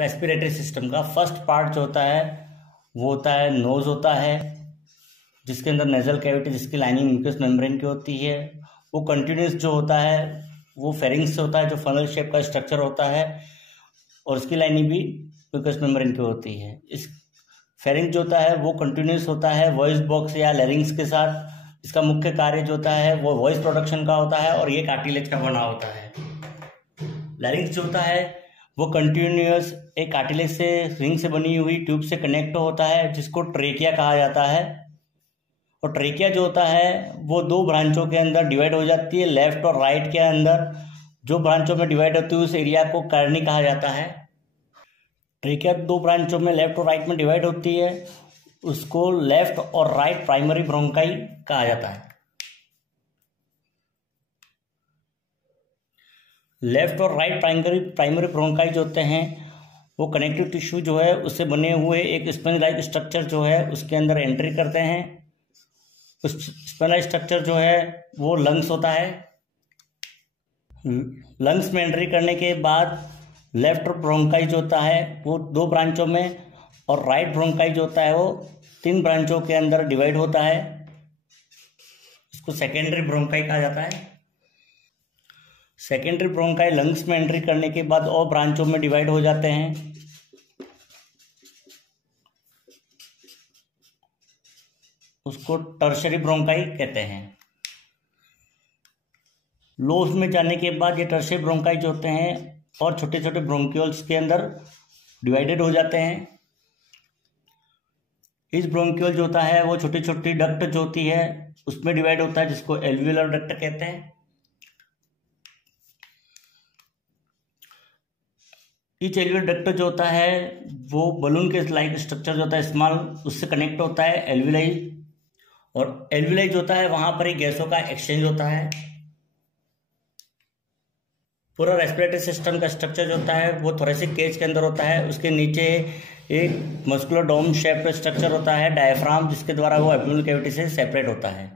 Respiratory system का first part जो होता है वो होता है नोज होता है, जिसके अंदर नेजल कैविटी जिसकी लाइनिंग म्यूकस मेम्ब्रेन की होती है। वो कंटिन्यूस जो होता है वो फेरिंग्स से होता है, जो फनल शेप का स्ट्रक्चर होता है और उसकी लाइनिंग भी म्यूकस मेम्ब्रेन की होती है। इस फेरिंग जो होता है वो कंटिन्यूस होता है वॉइस बॉक्स या लैरिंग्स के साथ। इसका मुख्य कार्य जो होता है वो वॉइस प्रोडक्शन का होता है और ये कार्टिलेज का बना होता है। लैरिंग्स जो होता है वो कंटिन्यूस एक कार्टिलेज से रिंग से बनी हुई ट्यूब से कनेक्ट होता है, जिसको ट्रेकिया कहा जाता है। और ट्रेकिया जो होता है वो दो ब्रांचों के अंदर डिवाइड हो जाती है, लेफ्ट और राइट के अंदर। जो ब्रांचों में डिवाइड होती है उस एरिया को कार्नी कहा जाता है। ट्रेकिया दो ब्रांचों में लेफ्ट और राइट में डिवाइड होती है, उसको लेफ्ट और राइट प्राइमरी ब्रोंकाई कहा जाता है। लेफ्ट और राइट प्राइमरी ब्रोंकाई जो होते हैं वो कनेक्टिव टिश्यू जो है उससे बने हुए एक स्पंज लाइक स्ट्रक्चर जो है उसके अंदर एंट्री करते हैं। उस स्पंज लाइक स्ट्रक्चर जो है वो लंग्स होता है। लंग्स में एंट्री करने के बाद लेफ्ट ब्रोंकाई जो होता है वो दो ब्रांचों में और राइट ब्रोंकाई जो होता है वो तीन ब्रांचों के अंदर डिवाइड होता है। इसको सेकेंडरी ब्रोंकाई कहा जाता है। सेकेंडरी ब्रोंकाई लंग्स में एंट्री करने के बाद और ब्रांचों में डिवाइड हो जाते हैं। उसको टर्शरी ब्रोंकाई कहते हैं। लोब्स में जाने के बाद ये टर्शरी ब्रोंकाई जो होते हैं और छोटे छोटे ब्रोंक्यूल्स के अंदर डिवाइडेड हो जाते हैं। इस ब्रोंक्यूल जो होता है वो छोटी छोटी डक्ट जो होती है उसमें डिवाइड होता है, जिसको एल्वियोलर डक्ट कहते हैं। ईच एल्वियोलर डक्ट जो होता है वो बलून के लाइक स्ट्रक्चर जो होता है स्मॉल, उससे कनेक्ट होता है एल्वियोलाई। और एल्वियोलाई जो होता है वहां पर एक गैसों का एक्सचेंज होता है। पूरा रेस्पिरेटरी सिस्टम का स्ट्रक्चर जो होता है वो थोरेसिक केज के अंदर होता है। उसके नीचे एक मस्कुलर डोम शेप स्ट्रक्चर होता है डायफ्राम, जिसके द्वारा वो एब्डोमिनल कैविटी से सेपरेट होता है।